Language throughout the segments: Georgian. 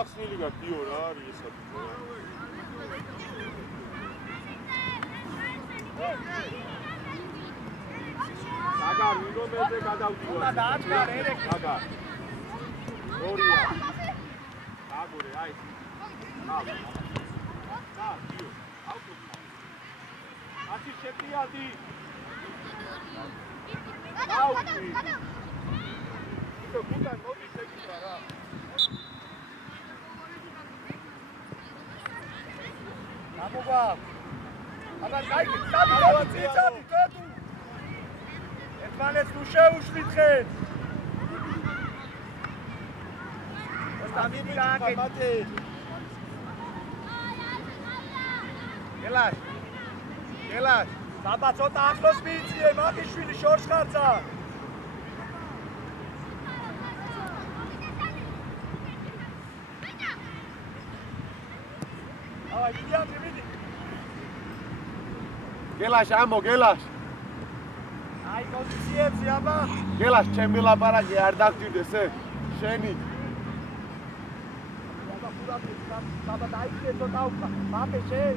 გახსნილი გაქიო რა არის ესა. აგარ ვინდომეზე გადავდივარ. უნდა დააჭარ ერექი. აგარ. ორია. აგურე აი. ათი შეპიადი. აუჩი. გუგან მოდის ეგივა რა. ამოგვა. აგარ გაიგე, წამი, კეთუ. ერთმანეთს თუ შეუშვით ხეთ. სტამინი გააკეთე. გელაშ. საბა ცოტა ახლოს მიიწიე, მახიშვილი შორს ხარცა. აი, მიდი. გელაშ, ამო, გელაშ. აი, პოზიციებზე აბა. გელაშ, ჩემი ლაპარაკი არ დაგჭირდეს, შენი. საბა დაიქცე ცოტა უკრა. მამე შენ.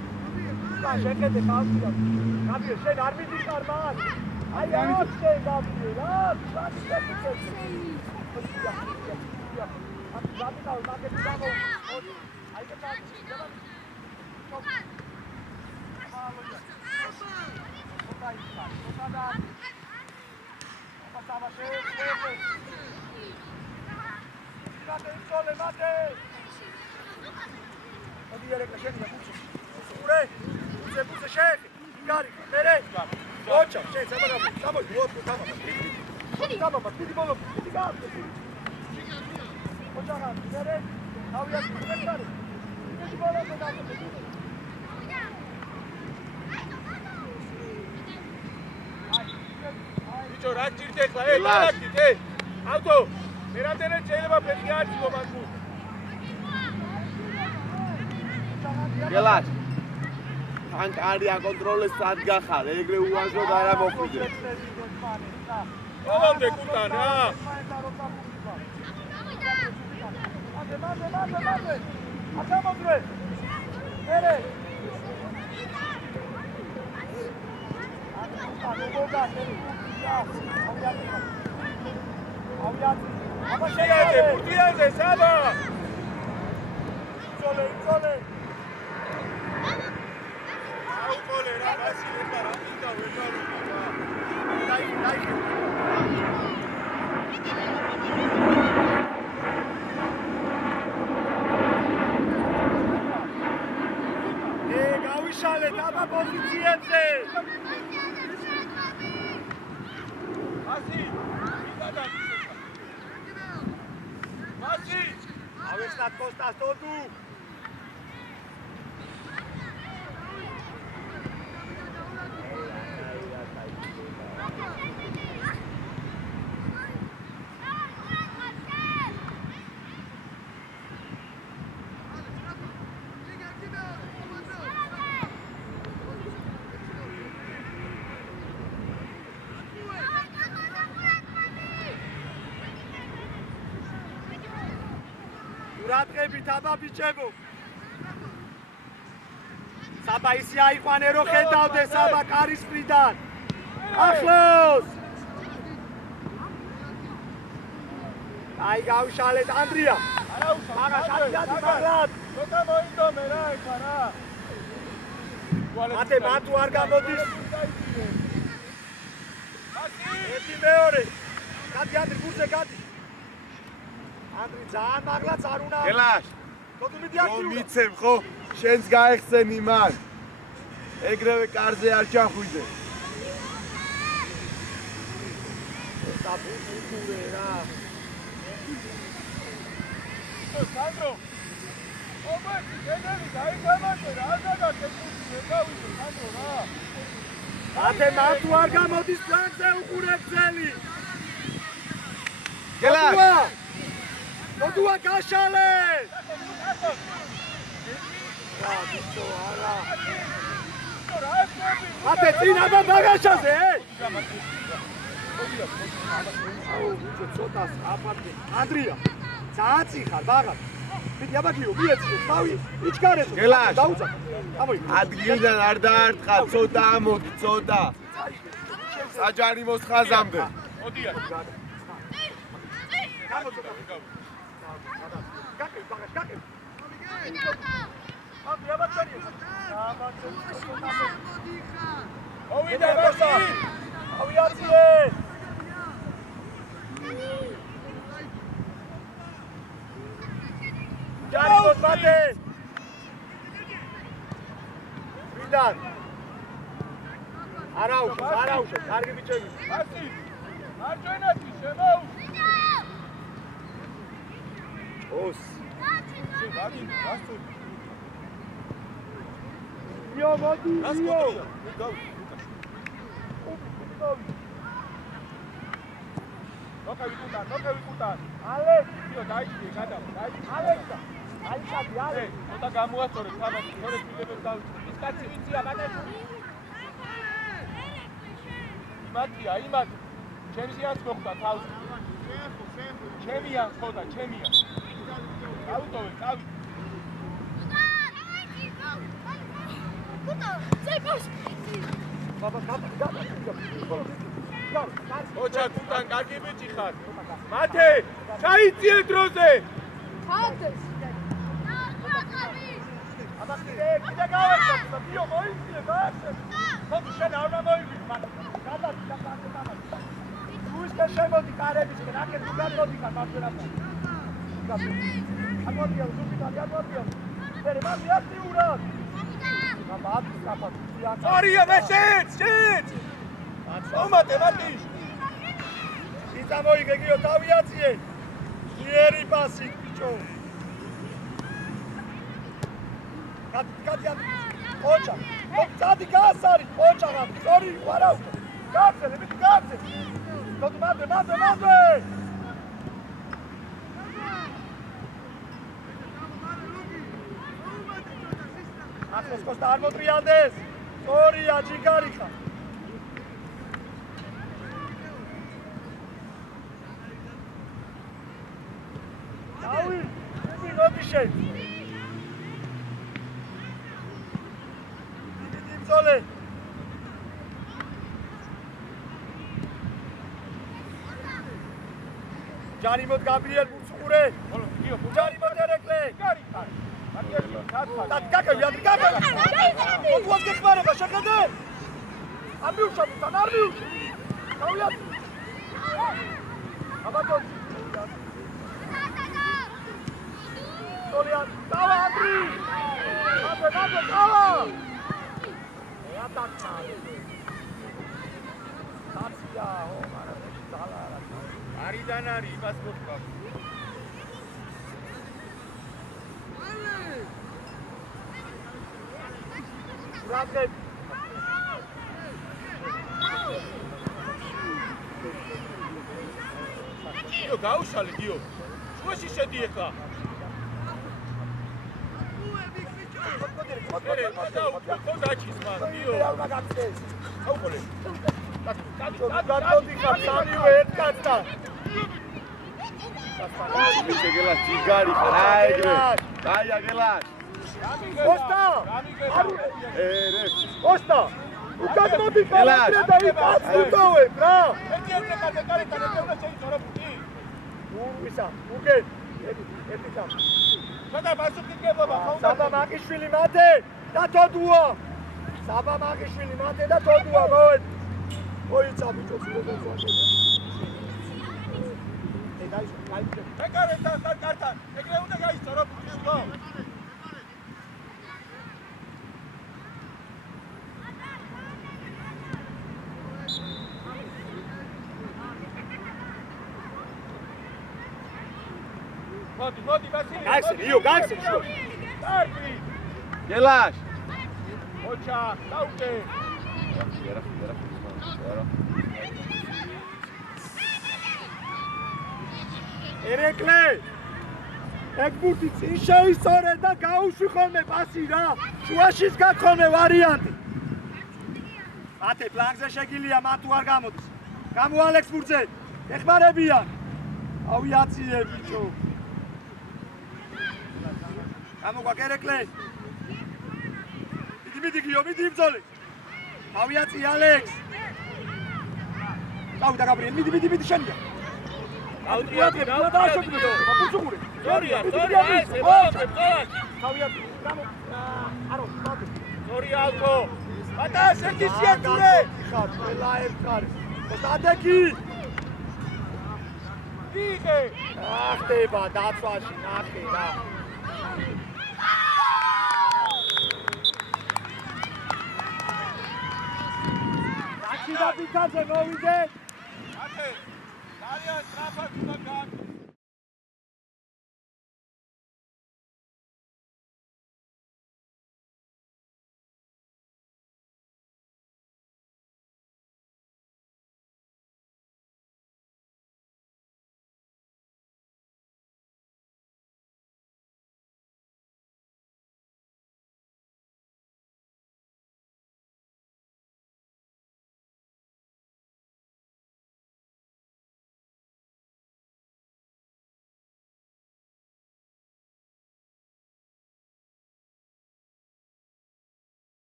შეხედე ხალხია. გაბიო, შენ არ მიდიხარ მან. აი, არ შენ გაბიო, რა? რა ჭირდე ხლა დალაგდით ავტო მერამდენად შეიძლება ფეთქი არ ძილო მანქუ გელას თან კარი აკონტროლეს სად გახარ ეგრე უაზროდ არ ამოხვიდე ყოველდე კუტან რა აკამოდრე ერე აბა შეიძე პუტიაზე საბა ძოლე აუ კოლე რა გასი ვერდა რა მინდა ვერდა დაი გავიშალეთ აბა პოზიციებზე Avestat costas todo. Ურატყებით აბა ბიჭებო. საბა ისი აიყვანე რო ხედავდე საბა კარის მხრიდან. ახლოს. აი გავშალეთ ანდრია. არა შადიადი მაგრამ. ცოტა მოინდომე რა ეხა რა. მათე მათუ არ გამოდის. ერთი მეორე. გადი ანდრი გურზე გადი. ანდრი ძალიან მაგლაც არ უნდა გელაშ მიცემ ხო შენს გაეხსენი მან ეგრევე კარზე არ ჩახვიდე საბუთურე რა სანდრო ობექი გენერი დაიგამაშე რა დაგაკეთე შეგავიდე სანდრო რა ათე მათუ არ გამოდის ფლანგზე უყურებ ძელი გელაშ Odua gashale! რა ბიჭო არა ate წინა და დაგაშაზე აუ ბიჭო ცოტას აპარტი ანდრია წააცი ხარ ბაღა მიტი აბაგიო მიეცი თავი იჩქარეთო დაუცა ამოი ადგილიდან არ დაარტყა ცოტა ამოდი ცოტა საჯარი მოსხაზამდე მოდია გაკეთე ბაღა გაკეთე აბი აბაჩარიო ავიდა ბოსა ავიაციე ჯარი მოსმატე ვიდან არაუშე კარგი ბიჭები ასი მარჯვენაში შემოუშვი ოს ვაგი გასწული იო მოდი იო ნოკავი კუტან ალე იო დაიჭი გადა ალექსა აიცადი ალე ცოტა გამოასწორე თამაში თორე ფილებებს დავიწყე ის კაცი ვიცია ბატონო იმათი ჩემს იანს მოხდა თავს ჩემი იანს ხოდა ჩემი იანს აუტოვე წავი ბაბა ოჩა კუტან კარგი ბიჭი ხარ მათე ჩაიწიე დროზე ხადეს აბა კიდე გავაკეთე ბიო მოიწიე გააკეთე ხოდი შენ არ მოიწიე გადა უის შემოდი კარების რაკეთ გაგოდი ხარ მარჯვენასთან ამოდია ზუსტად ამოდია მე მაგიათი ურად მათი საფათ ორია მეშიც ომატე მათი ისა მოიგე გიო თავიაციე იერი პასი ბიჭო კატი ოჩა წადი გასარი ოჩა სორი ვარავ გაცელე მით გაცელე თოდ მადე ახლოს კოსტა არ მოტრიალდეს სორია ჯიგარიხა დავი ნოდიშე ძოლე ჯარი მოდ გაბრიელ ბურცუყურე ჯარი მოდ ერეკლე გარიხარ გაკევი ადრე გაკევი ოთუას გეხმარება შეხედე არ მიუშავ თან არ მიუშავ გავიათ აბატონი სოლიან დავა ანდრი აბე დავა ატაკა დაცია ო მარა დალა არიდან არის იმას მოხდა რაგებ გიო გაუშალე გიო შუაში შედი ეხლა ხოდაჩის მან გიო აუყოლე გაგოდი ხარ სამივე ერთ კაცთან მიგელას ჯიგარი ხარ აიგრე დაია გელას ოსტა ოსტა უკადმოდი კარატრე და იკაცუდოვე რა ეკიეთე კატეკარიდან ეკეუნა შეიძლება ბუქი ურვისა უგე ეთიკა შოდა ბასუკიკებობა საბა მაგიშვილი მათე და თოდუა საბა მაგიშვილი მათე და თოდუა მოეთ მოიცა ბიჭო ცუდობა ეკარეთან კართან ეგრე უნდა გაიცორო ბუქიშო მოდი ვასილი გაიხსენ იო გაიხსენ შო კარგი გელაშ ოჩა დაუტე ერეკლე ეგ ბურთი წინ შეისწორე და გაუშვი ხოლმე პასი რა. შუაშიც გაქონე ვარიანტი. ათე ფლანგზე შეგილია, მათ თუ არ გამოდის. გამოალექს ბურთზე. ეხმარებიან. ავიაციე ბიჭო. გამოგვა კერეკლე. მიდი გიო, მიდი იბრძოლე. ავიაცია ალექს. წავიდა გაბრიელ, მიდი შენია. ავიაცია დააშოქდო, ბურთუღური. სორია, ეს ეხოთებ, ავიაცია, გამო. არო, ბატონო. სორია ალკო. ბატას ერთი შეძურე. ხარ, ყველა ერთხარ. დადეკი. ვიღე. ახტება დაცვაში, ნახე რა. და ბიძაზე მოვიდე. ათე. ძალიან სტრაფად უნდა გააკეთო.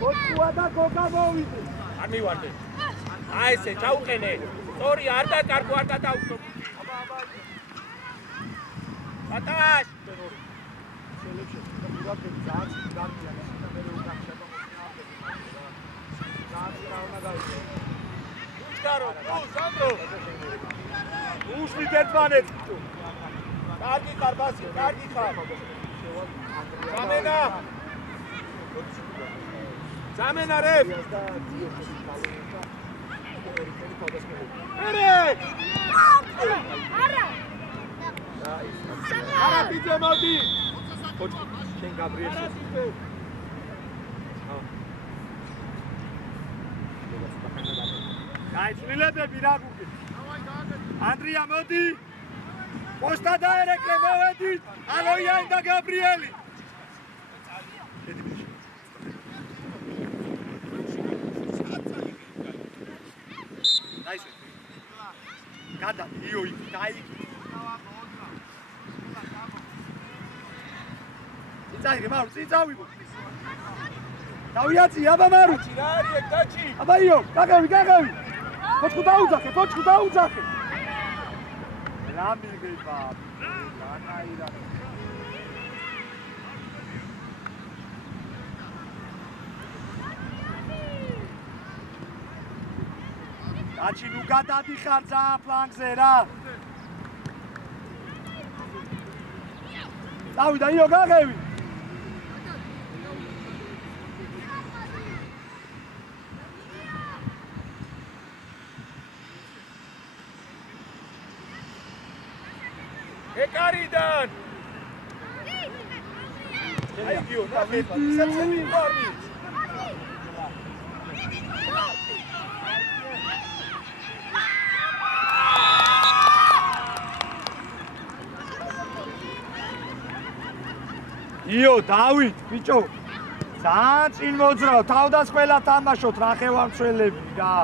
კოჩუა და გოგა მოვიდე. არ მივარდე. აი ესე ჩაუყენე. სწორი არ დაკარგო, არ გადაუწო. ბატაშ. სელექცია და მურაბი ძალიან გამია და მე უკან შემოგვიდა. ძალიან უნდა გავიდე. უჩქარო, სანდრო. უშლით ერთმანეთს. კარგი ხარ ბასი, კარგი ხარ. გამენა. ზამენა რებ. ერე! არა! არა ბიძე მოდი. კოჩი, შენ გაბრიელს. გაიცვლილებები რა გუგე. ანდრია მოდი. პოსტა დაერეკლე მოვედით. ალოიანი და გაბრიელი. გადა იო იქ დაი წაიღე მარო წავიღო დავიაცი აბა მარო რა არის ეგ დაჩი აბა იო გაგავი კოჩქუ დაუძახე რა მიგება ლანაირა აჩი ნუ გადადიხარ ძალიან ფლანგზე რა. წავიდა იო გაღევი. ეკარიდან. აი გიო, ნახე, ისაცები ვარი. იო, დავით, ბიჭო. ძალიან წინ მოძრავ, თავდასხმელად თამაშობთ, ნახევარმცველები რა.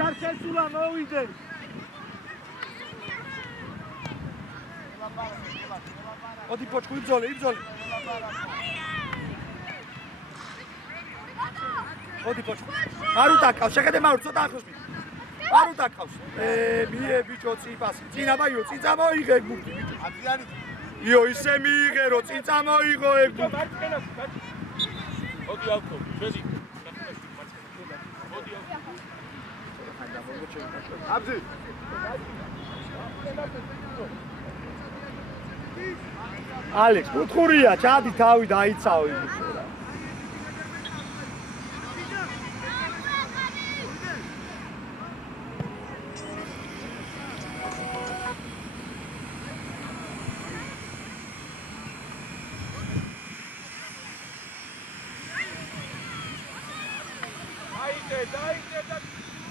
სარსესულა მოვიდე. ოდი პოჩკუ იბძოლე. მოდი ბოჭკო. არ უდაკავს, შეხედე მაური ცოტა ახლოს მი. არ უდაკავს. მიე ბიჭო წიპასი. წინა ბაიო, წინ წამოიღე ეგ ბურთი ბიჭო. ადრიანი. იო ისე მიიღე რომ წინ წამოიღო ეგ ბურთი. მოდი ავტო, შედი. მოდი ავტო. აბზი. ალექს, კუთხურია, ჩადი თავი დაიცავ იქ ბიჭო რა. დაიდე და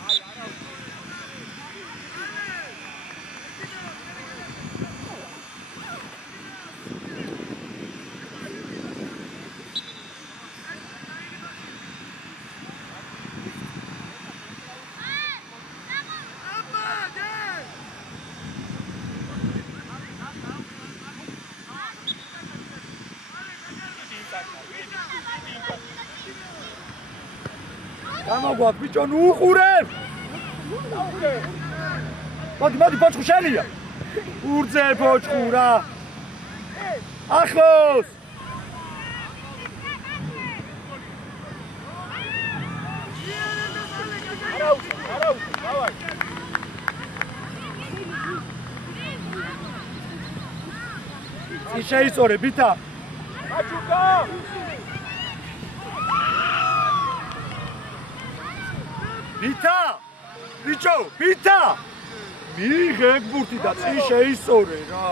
აი არა გამოგვაქვს ბიჭო, ნუ უყურებ. მოდი ბოჭკო შენია. ურძე ბოჭკო რა. ახლოს. არა, დავაი. ის შეიწორე ბითა. აჩუკა. ბითა! ბიჭო, ბითა! მიიღე ეგ ბურთი და წინ შეისწორე რა.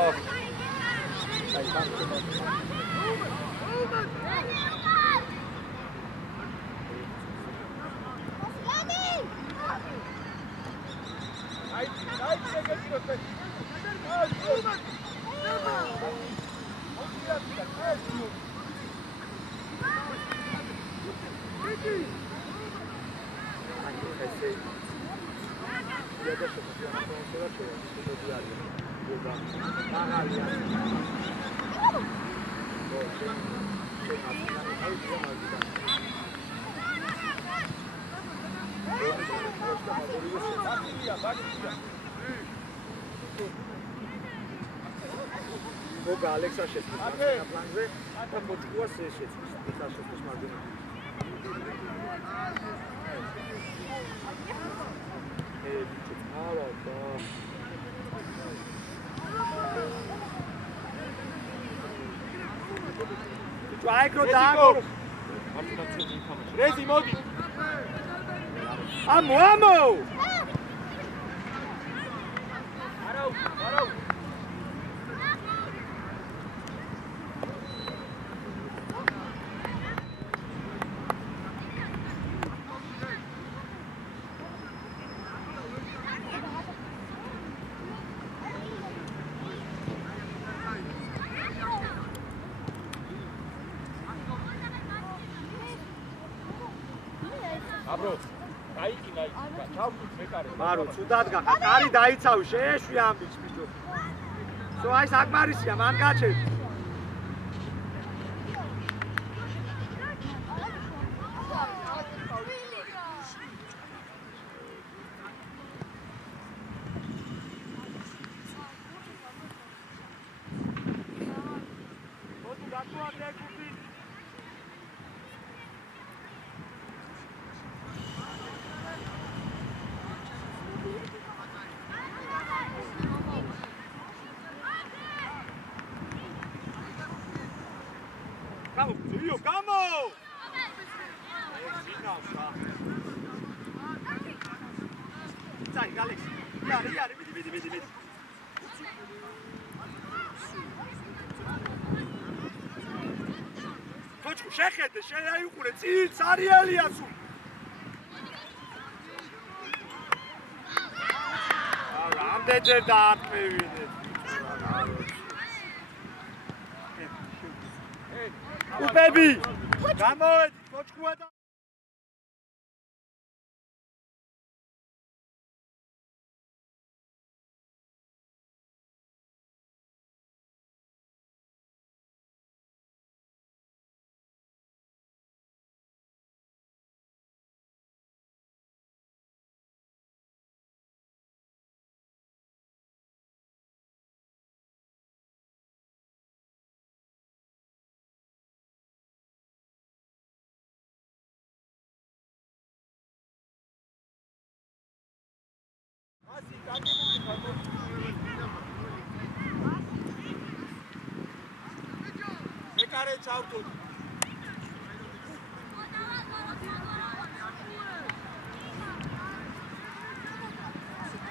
Boga Alexa შეცვლის მარჯვენა ფლანგზე და ბოჭკუას შეცვლის და შეცვლის მარჯვენა. Ჭაიკრო დააგო. რეზი მოდი. ამო. არა. აბრო, დაიკინა იქ, ჩავხვით მეკარე. მარო, ცუდად გახა, კარი დაიცავ, შეეშვი ამ ბიჭს ბიჭო. სო აი საკმარისია, მან გაჩერდი. Come, Julio, come on! Sai, Alex. Iar, vedi. Bocco, შეხედე, შენ აი უყურე, წინც არიელია სულ. რამდენჯერ დაარტყევინეთ. Baby! Come on! Bocco ეკარე ჩავთოთ.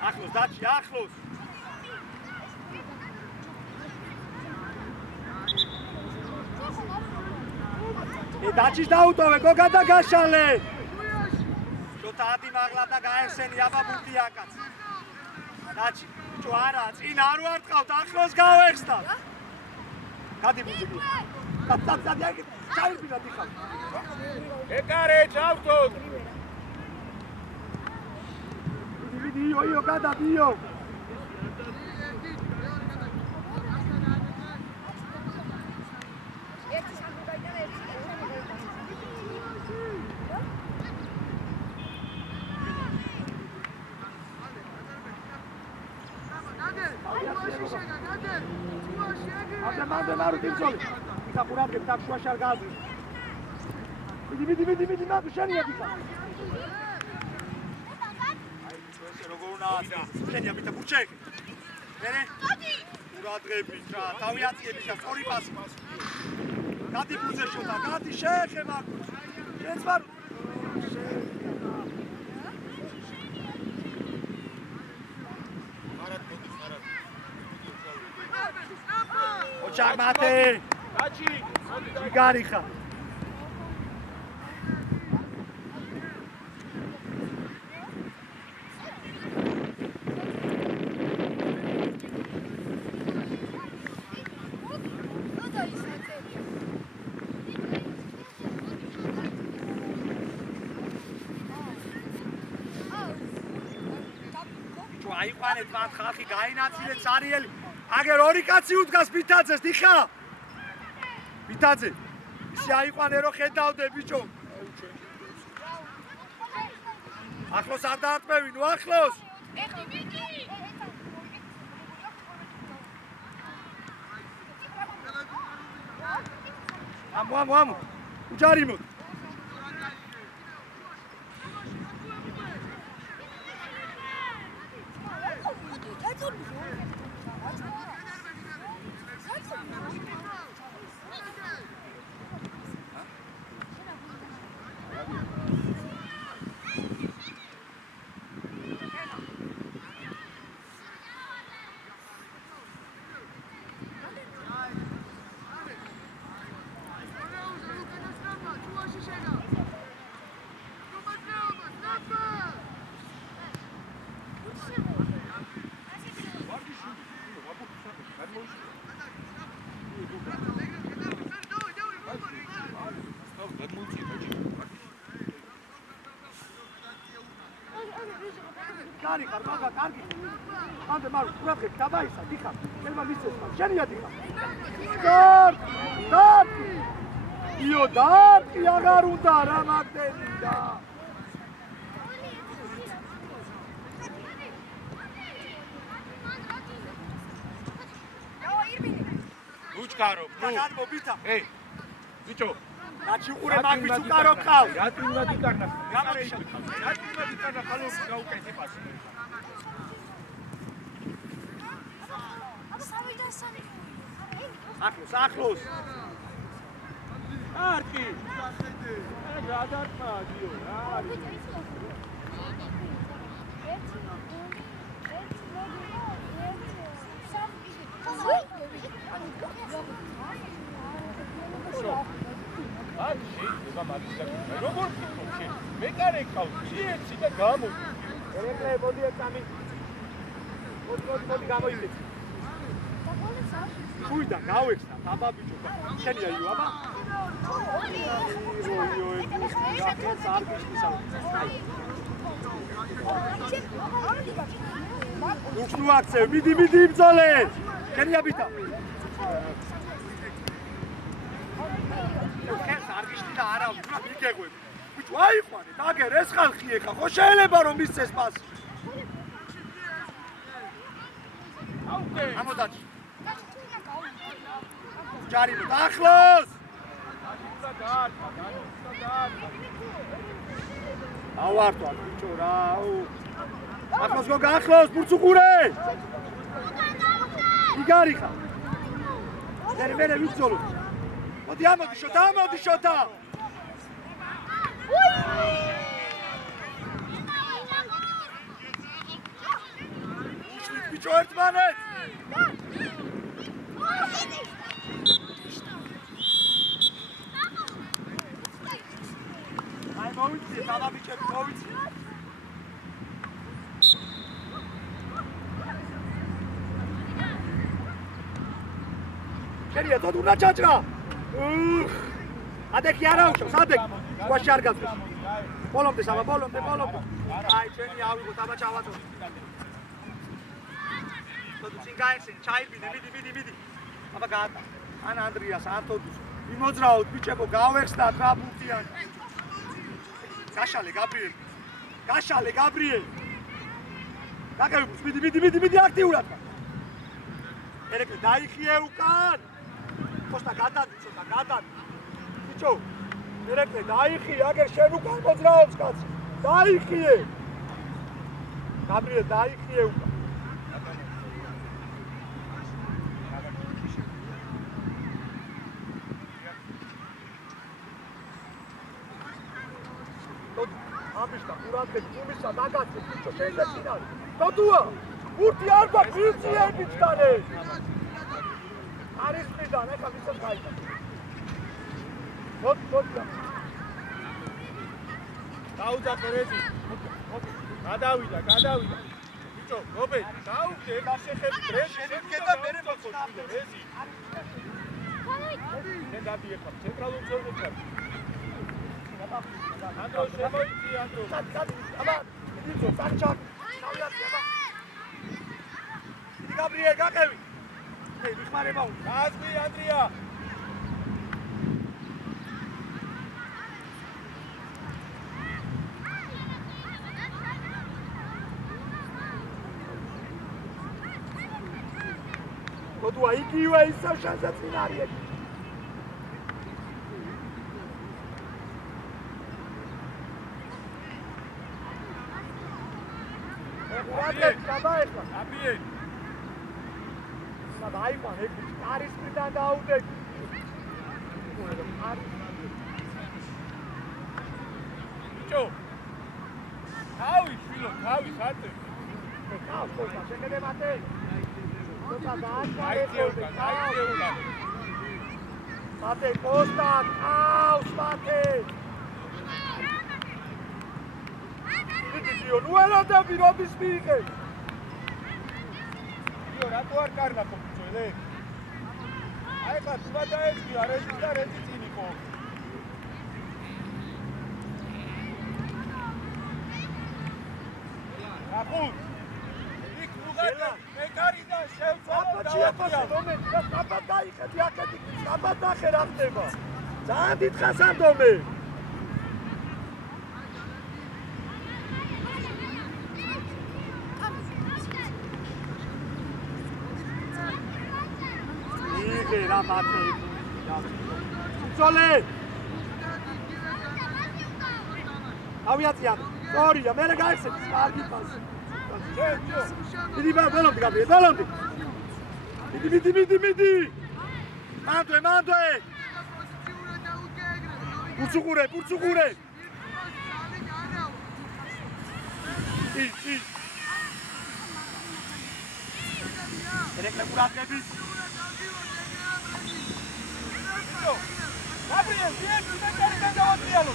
ახლოს დაჩი, ახლოს. დაჩის დაუტოვე, გოგა და გაშალე. შოთა ადი მაღლა და გაეხსენი აბა ბუტიაკაც. დაჩი, ბიჭო არა, წინ არ ვარტყავთ, ახლოს გავეხსნა. გადი ბუჭი. დადი, ჩავიბინა დიხარ. ეკარე ჩავთოთ. იო, გადა დიო. Mande maru timsoli. Ixa puradge tak shua shar gazi. Vidi, nadu shenia dika. Ai, ese როგორ უნდა შენია ბითა ბუჩეკ. მერე? პურადღები რა, თავიაციები და სწორი პასი. გადი ბუძე შოთა, გადი შეხე მაგ. შენც ვარ. Očakmate! Dači! Čigariha! აიყვანეთ მათ ხალხი გაინაცილეთ სარიელი აგერ ორი კაცი უდგას ბითაძეს დიხა ბითაძე ისე აიყვანე რომ ხედავდე ბიჭო ახლოს არ დაატმევი ნუ ახლოს ეხი ბიჭი ამო უჯარიმო Kari, karmaga, kargi. Ande maru, kurabge, tabaisa, dika. Kelma misesma, shenia dika. Dart! Io dart, agar unda ramadeni da. Uçkaro, nu. Tagar mobita. Hey, bicho. Rachi uqure mag bits uqaro qავს. Rati უნდა დიკარნა. Rati უნდა დიკარნა, ხალხი გაუკეთე პასი. Ახლოს. Არტი. რა დარტყა დიო, რა არის? Არტი, ება მაგისტრატი. როგორ ფიქრობ შენ? მე კარე ყავს, შეეცი და გამო. ერეკლე მოდი ეკამი. მოდი გამოიწე. Kuida, გავექსნა, დაბა ბიჭო. შენია იო, აბა. უხნუ აქცე, მიდი იმძოლე. შენია ბიჭო. ხერს არ გიშდი და არა, მიგეღვები. ბიჭო, აიყვანე, დაგერ ეს ხალხი ეხა, ხო შეიძლება რომ მისცეს პასი. აუკე. ამოდაჩი. ჯარიმო ახლოს ავარტო ბიჭო რა ახლოს გოგა ახლოს ბურცუყურე იგარი ხა მერე ვიცოლო მოდი ამოდი შოთა უშლით ბიჭო ერთმანეთს აი მოვიცი დავა ბიჭები მოვიცი კერია თოდურა ჩაჭრა ადექი არა უშავს ადექ გვაში არ გაწევს ბოლომდე საბა ბოლომდე აი ჩვენი ავიღოთ აბა ჩავაწოდოთ თოდუ წინ გაიხსენ ჩაიბიდე მიდი აბა გაატა ან ანდრიას ან თოდუს იმოძრაოთ ბიჭებო გავეხსნათ რა ბურთიანი გაშალე გაბრიელ დაგავიქოს მიდი აქტიურად ერეკლე დაიხიე უკან ხოსტა გადადი ბიჭო ერეკლე დაიხიე აგერ შენ უკან მოძრაობს კაცი დაიხიე გაბრიელ დაიხიე უკან ამიშკა ყურადღებით უმისა დაგაცე ბიჭო შეიძლება თოდუა ბურთი არ გვაქვს ვიწიები ჩქანე არის მიდან ეხა ვისაც გაიგო მოდი დაუძახე რეზი გადავიდა ბიჭო გობე დაუგე გაშეხები რეზი შეგედა მერე მოწოდო რეზი მე დადიეხა ცენტრალურ ზონაში ანდრო შემოიწი ანდრო აბა ბიჭო საჭაკ დავიაცი აბა გაბრიელ გაყევი მიხმარება გაზმი ანდრია თოდუა იგივე ისევ შანსად წინ არის აბიე დაიყვან ეგ არის მიდან დაუდე ბიჭო თავი საწე ხოსტა შეგედე მათე ხოსტა დააჭარებოდე მათე ხოსტა თავს მათე დიო ნუ ელოდები რობის მიიღე დიო რატო არ კარგა ხო ბიჭო აი ხა თვა დაეჭი არეზი და რეზი წინ იყო აკულ იქ უღელა მეკარიდან შევწვალო დავატია მომენტი და საბად დაიხედი აქეთი საბად დახე რა ხდება ძალიან დიდხანს ამდომე რა მათე ძოლე ავიაცია სორია მე რა გაიხსენ კარგი პასი მიდი ბოლომდე გაბრიელ ბოლომდე მიდი მანდვე ბურცუყურე ერეკლე ყურადღებით Gabriel, bien, tu me cargas de otro.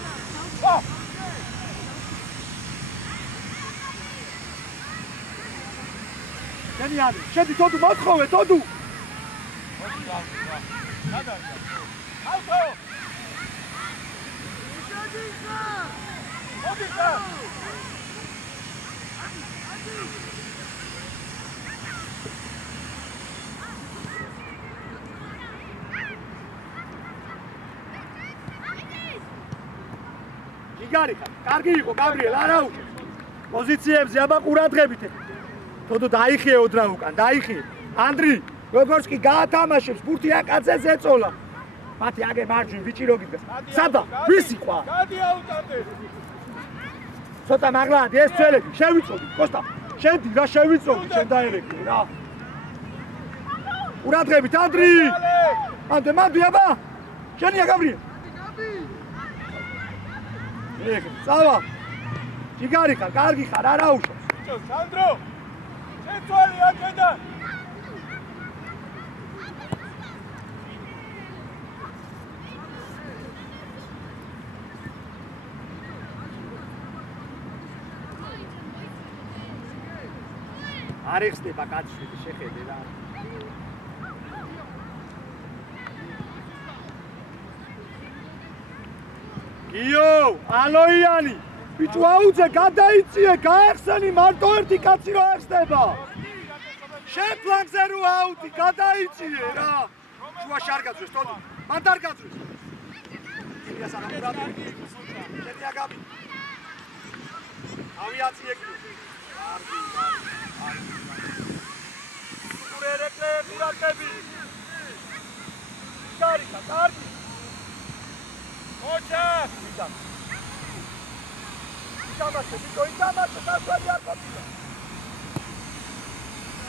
Genial. Ședi totul, Moscove, totul. Auto. კარგი იყო გაბრიელ არა უკვე პოზიციებზე აბა ყურადღებით თოდო დაიხიე ოდრა უკან დაიხიე ანდრი როგორც კი გაათამაშებს ბურთი აკაცეს ეწოლა მათი აგე მარჯვენ ბიჭი რო გიდგას სადა ვისი ყვა გადი აუტანტე ცოტა მაღლადი ეს წელები შევიწოდით კოსტა შედი რა შევიწოვდი შენ დაერექე რა. ყურადღებით ანდრი. მანდე აბა. შენია გაბრიელ. ეხ, წავა. ჯიგარი ხარ, კარგი ხარ, არა უშავს. ბიჭო, სანდრო. შეცვალი აქედან. არ ეხსნება კაცშვილი, შეხედე რა. გიო, ალოიანი. ბიჭო აუძე, გადაიწიე, გაეხსენი, მარტო ერთი კაცი რო ეხსნება. შენ ფლანგზე რო აუდი, გადაიწიე რა. შუაში არ გაძვეს, თოლო. მანდ არ გაძვეს. შენია საღამობრატი. შენია გაბი. ავიაციე კი. ურერეკლე, ურაკები. კარგი. ოჩა! იტამაშე, დაგვარი არ ყოფილა.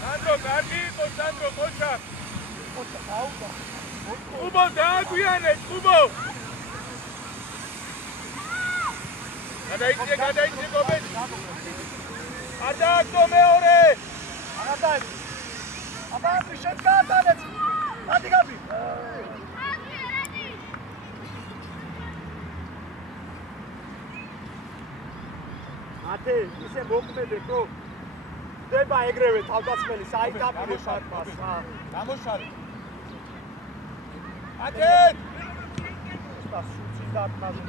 სანდრო, კარგი იყო, სანდრო, ოჩა! ოჩა, აუდა. უბო დააგვიანეთ, უბო! გადაიწე გობენ. არ დააგდო მეორე! არა დაი. აბა, შენ გაატანეთ. ადი გაბი. ათე, ისე მოკმედეთ, რო დება ეგრევე თავდაცმელი, საიტაპირო შარტას რა. გამოშალე. ათე! სტასუცი დაკმაზე.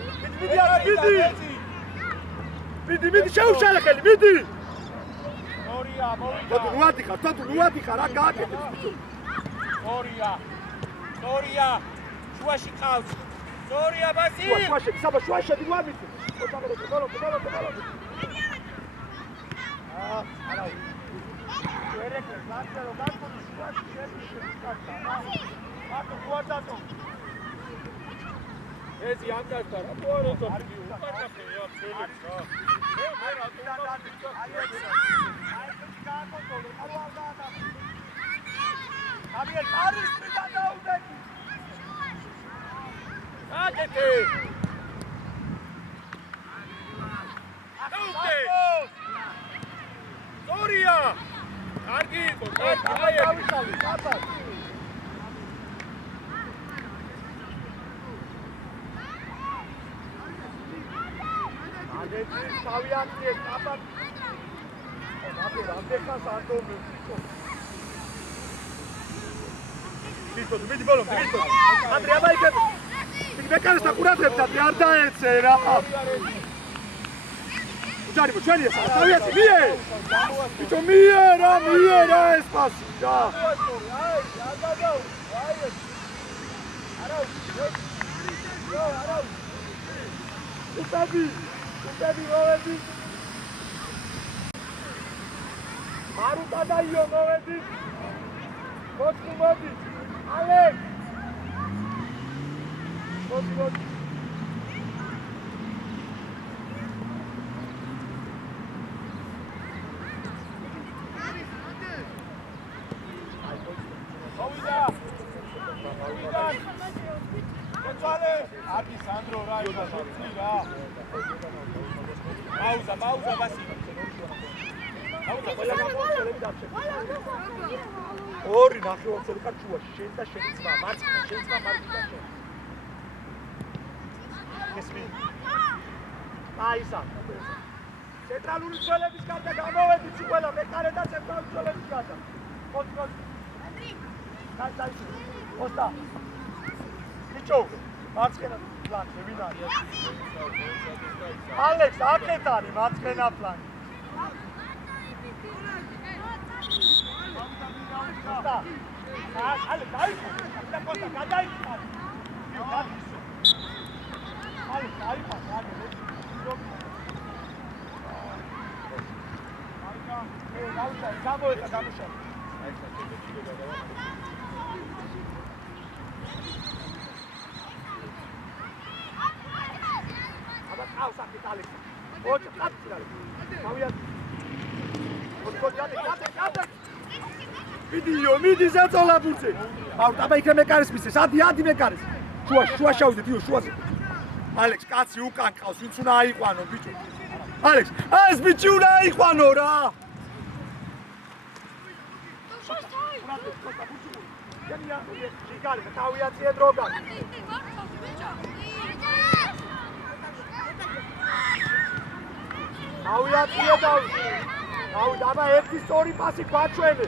მიდი, შეუშალე ხელი, მიდი. ორია, მოვიდა. თოთუ ნუადი ხარ, რა გააკეთებ ბიჭო. ორია. შუაში ყავს. ორია ბასი. შუაში შედი ვამიცი. ბოლო. არა. ერეკლე, გასწრო, შუაში შედი კაცა. მარტო ხوارდატო. ეძი ანგაშტა რა პოაროთო უკარნახე რა ფელებს რა მე რატომ აბიელ არის პიტა დაუდეკი აკეთე დაუდე სორია კარგი იყო კარგი დავისალე აბა ეს თავიანთი აბა რამდენხანს არ დომბო მიდი ბოლო ანდრე აბა იქ მეკარეს აყურადებს არ დაეცე რა უჯარი მოჩვენია თავიანთი ბიჭო მie რა ეს პასი და Upebi movedi. Maruta daio movedi. Kotsku modi. Alex. Modi. Adi Sandro ra ida shutsi ra. Pauza basi. ორი ნახევარწელი ხარ ჩუაში, შენ და შენი ძმა, მარცხნიდან შენ. ესმი. აისა. ცენტრალური ძველების გარდა გამოვედით ყველა მეყარე და ცენტრალური ძველების გარდა. კონტროლ. დაი. ოსტა. ბიჭო, მარცხენა ფლანგზე ვინ არის? ალექს, აქეთ არის მარცხენა ფლანგი. ოსტა. ალე, დაიხო. და კოსტა გადაიხარ. ალე, დაიხარ, გამოიხარ, გამიშა. აბა ყავს აქეთ ალექსი. ოჩა, კაცი რა. გავიარეთ. მიდი ზეწოლა ბურთზე. აუ, დაბა იქ მეკარეს მისეს. ადი მეკარეს. შუა შავდეთ, იო, შუაზე. ალექს, კაცი უკან ყავს, ვინც უნდა აიყვანო, ბიჭო. ალექს, ეს ბიჭი უნდა აიყვანო რა. შიგარი, თავიაციე დროგა. თავიაციე დავი. აუ, დაბა ერთი სწორი პასი გვაჩვენე.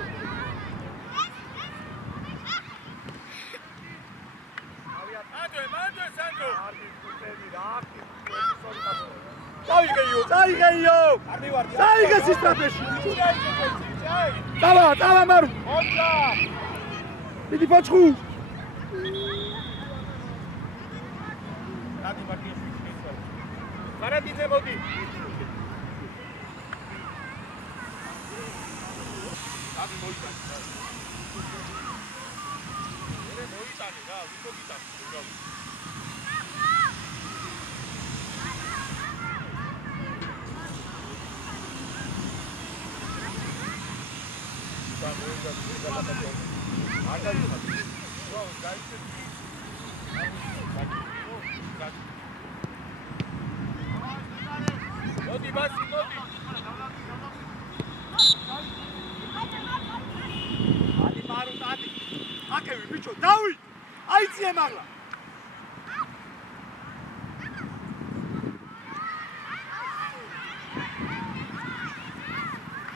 წაიღეიო! წაიღე სისტრაფეში! წავა მარუ! მიდი ბოჭხუ! მარადიძე მოდი! ადი მოიტანე რა. მოიტანე რა, ვინ მოგიტანე? მოდი ბასი მოდი ადი მარუ ადი აკევი ბიჭო დავი აიწიე მაღლა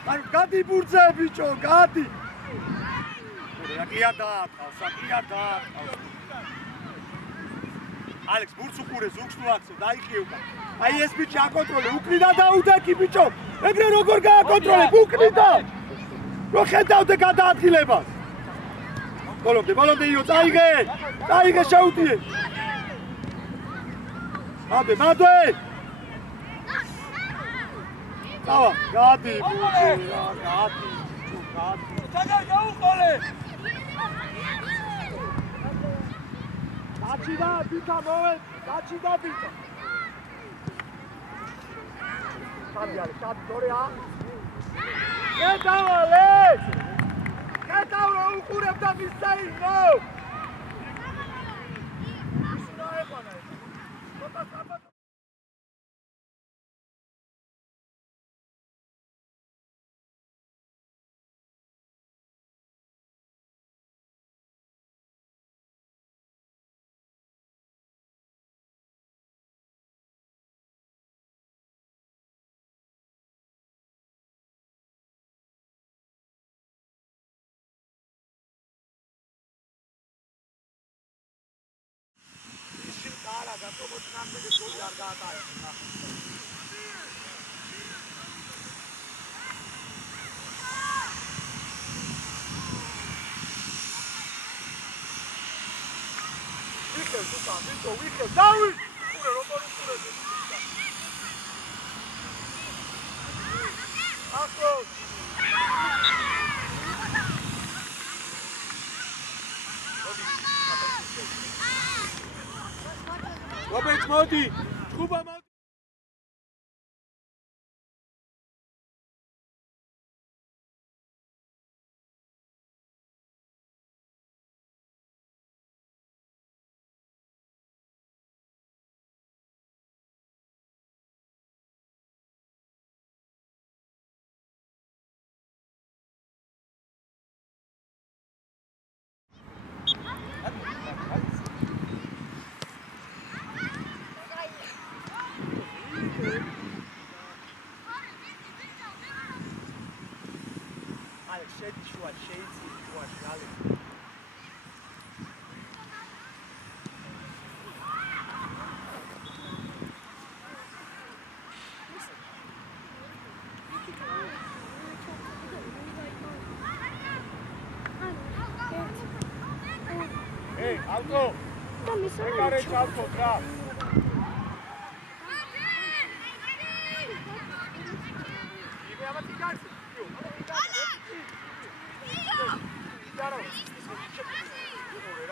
აი გადი ბურთზე ბიჭო გადი რაკია დააყავს ალექს ბურთს უყურე ზუგს თუ აქცო დაიხიე უკან აი ეს ბიჭი აკონტროლე უკნიდა დაუდაკი ბიჭო ეგრე როგორ გააკონტროლე უკნიდა რო ხედავდე გადაადგილებას ბოლომდე იო წაიღე შეუტიე მადე დავა გადი ბურთზე გადი ჩაგარ გაუყოლე გაჩიდა ბიჭა მოვედ გაჩიდა ბიჭა კადიალე კადორია გეტავალე უყურებდა მისაინო ისნა ეყანა ცოტა საბა არა გასწოროთ ნამდვილად გოლი არ გაატარებინა ვიქელ დავი უყურე როგორ უყურე ახო რობერტ მოდი ხუბა მოდი ავტო ეკარე ჩავთო რა იმე ამათი გარს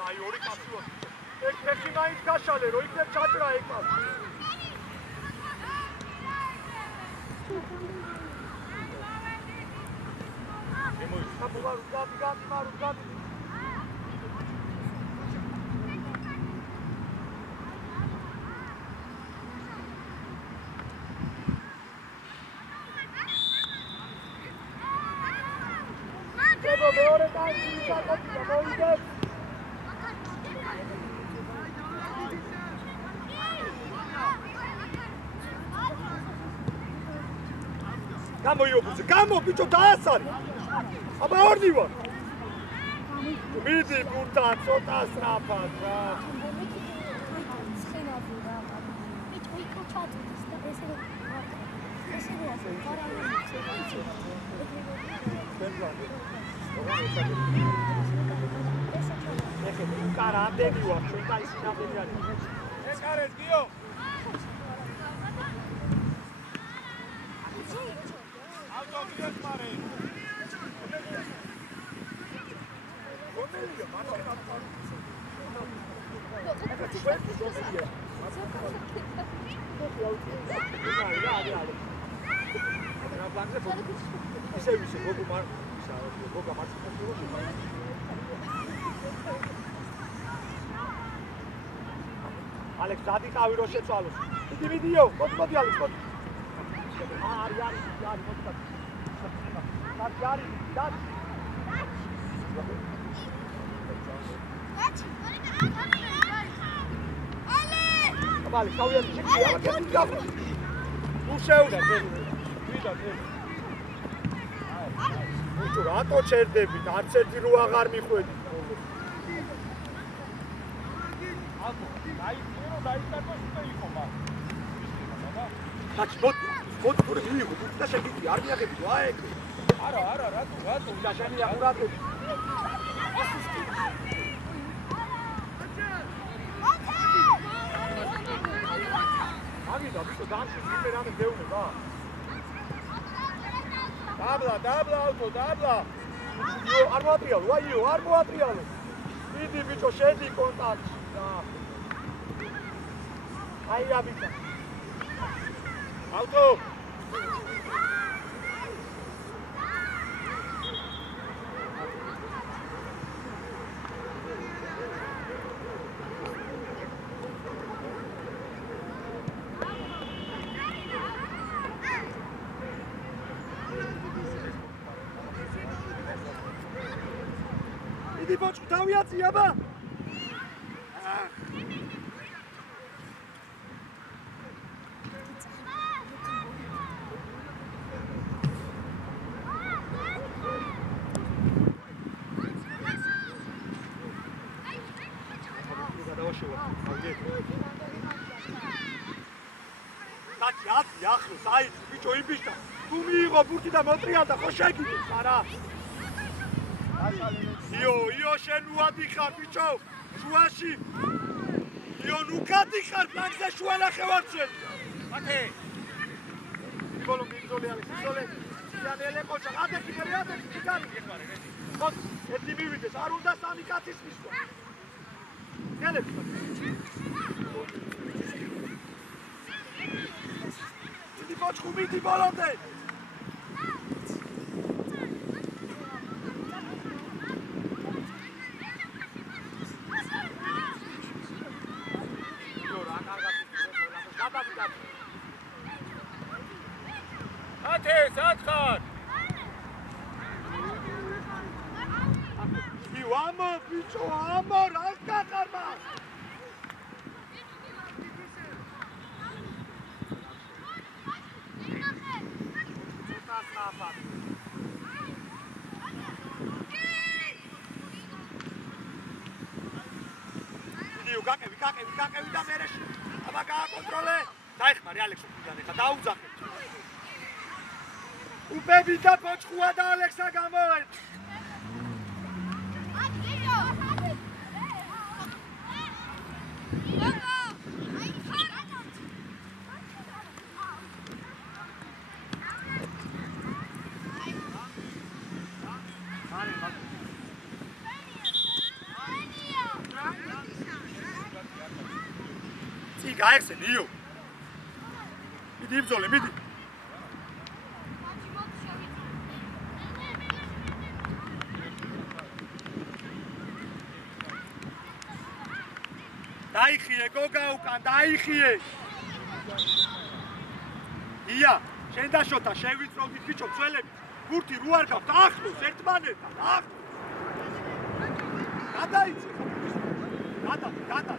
აი ორი კაცია ეგ ერთი მაინც გაშალე რო იქნებ ჩაჭრა ეგ გამოიობუზე, გამო, ბიჭო, დაასარე. აბა ორნი ვარ. მიდი, ბურთა, ცოტა სწრაფად რა. Cara, ამდენი ვარ, ჩვენ და ის ამდენი არის. ეს არის გიო. ავტომობილს მარე. გონელია, მაშინ ავტო. Alex, dadi qavi რო შეცვალოს. მიდიო, მოდი Alex, მოდი. არის, მოდი. დadi, დadi. Alex, გავიარე, შეგვიძლია, აკეთებ გაფრთხილ. უშეუდა, ვიდა. უჩო, რატო ჩერდებით? არც ერთი რო აღარ მიხვედი. Taci, mod pure mico, tutta seguiti, armi che tu hai. Ara, ratu, da jani apurato. Agi da, bicho, danci, liberame deune, va. Dabla, auto, dabla. Io, armo aprialo. Vidi, bicho, scendi contatti. Ai, abita. Auto! Idi boczku, tam jacy, jaba! Taci, ახლოს, აი, ბიჭო, იმბიშთა. თუ მიიღო ბურთი და მოტრიალდა, ხო შეგიძლია, არა? იო, შენ უადიხარ, ბიჭო, შუაში. იო, ნუ გადიხარ, ფლანგზე შუა ნახევარში. მათე. ბოლო მიგზოლე არის, მიგზოლე.იანელე ყოჭა, ადექი, ციგარი. ხო, ერთი მივიდეს, არ უნდა სამი კაცის მისვა. გელებს. Boczku, midi bolondę! Sadkar! Iwamo, bicho, amor, alka karma! გაკევი და მერეში. აბა გააკონტროლე. დაიხმარი ალექსო ფიგან ეხა დაუძახე. უბები და ბოჭხუა და ალექსა გამოვედ. გაიხსე ნიო. მიდი იბრძოლე, მიდი. დაიხიე გოგა უკან დაიხიე ია შენ და შოთა შევიწროვდით ბიჭო ძველები გურთი რო არ გაქვთ ახლოს ერთმანეთთან ახლოს გადაიცე გადა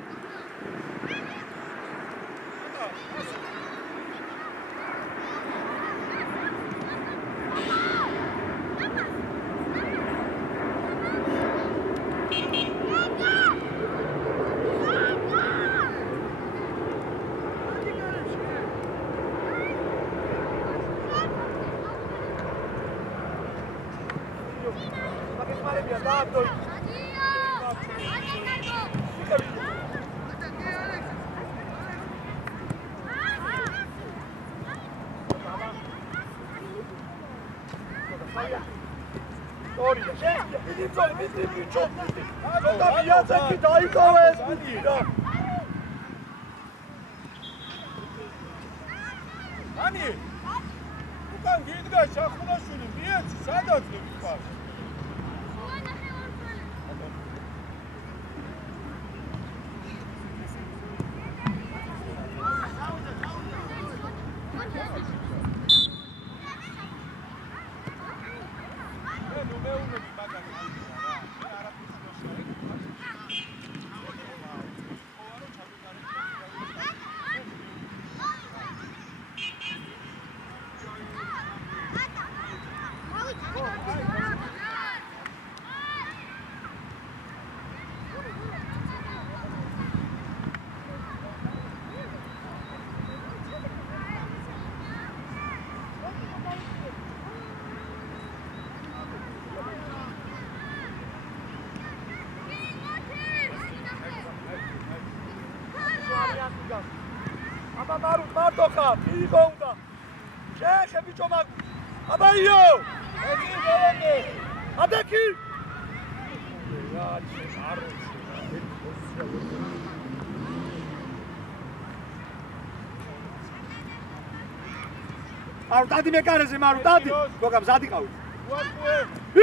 Ani, ukან გიდგა შახუნაშვილი, მიეცი, სადაც ვიყავ? აბა მარტო ხარ, იყო უნდა. შეხე ბიჭო მაგ. აბა იო! ეცი გოლონე. ადაკი. რაჩი, აროჩი. აუ დადი მეკარეზე მარო, დადი. გოგა მზადი ყავი.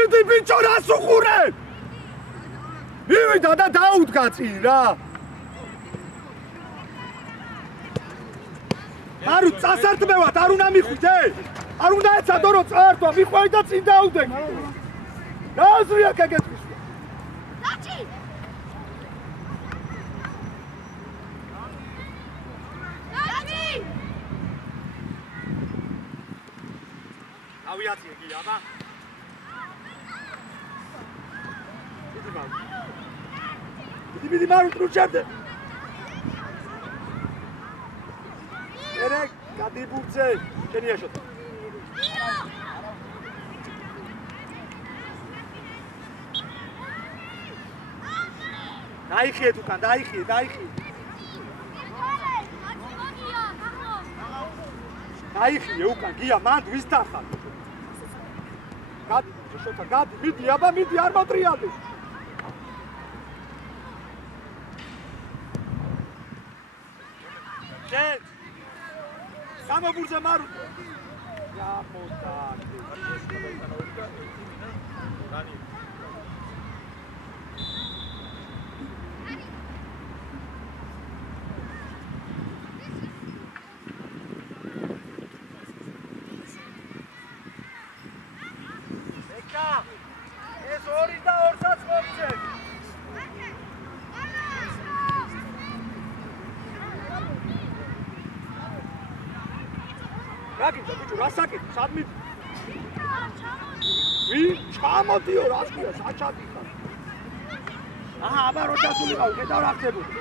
იდი ბიჭო რას უყურე? მივიდა და დაუდგა წინ რა. არო წასარტმევად არ უნდა მიხვიდე? არ უნდა ეცადო რომ წაართვა, მიხვეი და წინ დაუდგე. დააზრია კეკეთვის. დაჩი. დაჩი. ავიაცია კი აბა. დიდი მარო ტრუჩერდე. ერე გადიბურცე შენია შოთა დაიხიე უკან დაიხიე დაიხიე უკან გია მანდ ვისთან ხარ გადი შოთა გადი მიდი აბა მიდი არ მოტრიალდი შენ სამობურზე მარო გამოდადი რანი ეკა ეს ორი და ორსაც მოვცე გაგიძა ბიჭო რა საკეთე სად მიდი ვი ჩამოდიო რა ქვია საჩატი ხარ აჰა აბა რო ჩასულიყავ ხედავ რა ხდებოდა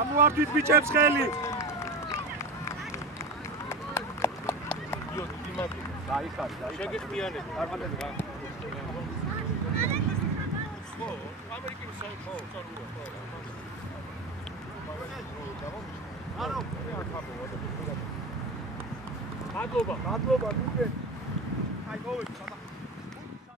ამოვარდით ბიჭებს ხელი იო დიმატი დაიხარი შეგეხმიანები წარმატებით რა ხო ამერიკის ხო წარუა ხო ანუ მადლობა გიგე აი მოვედი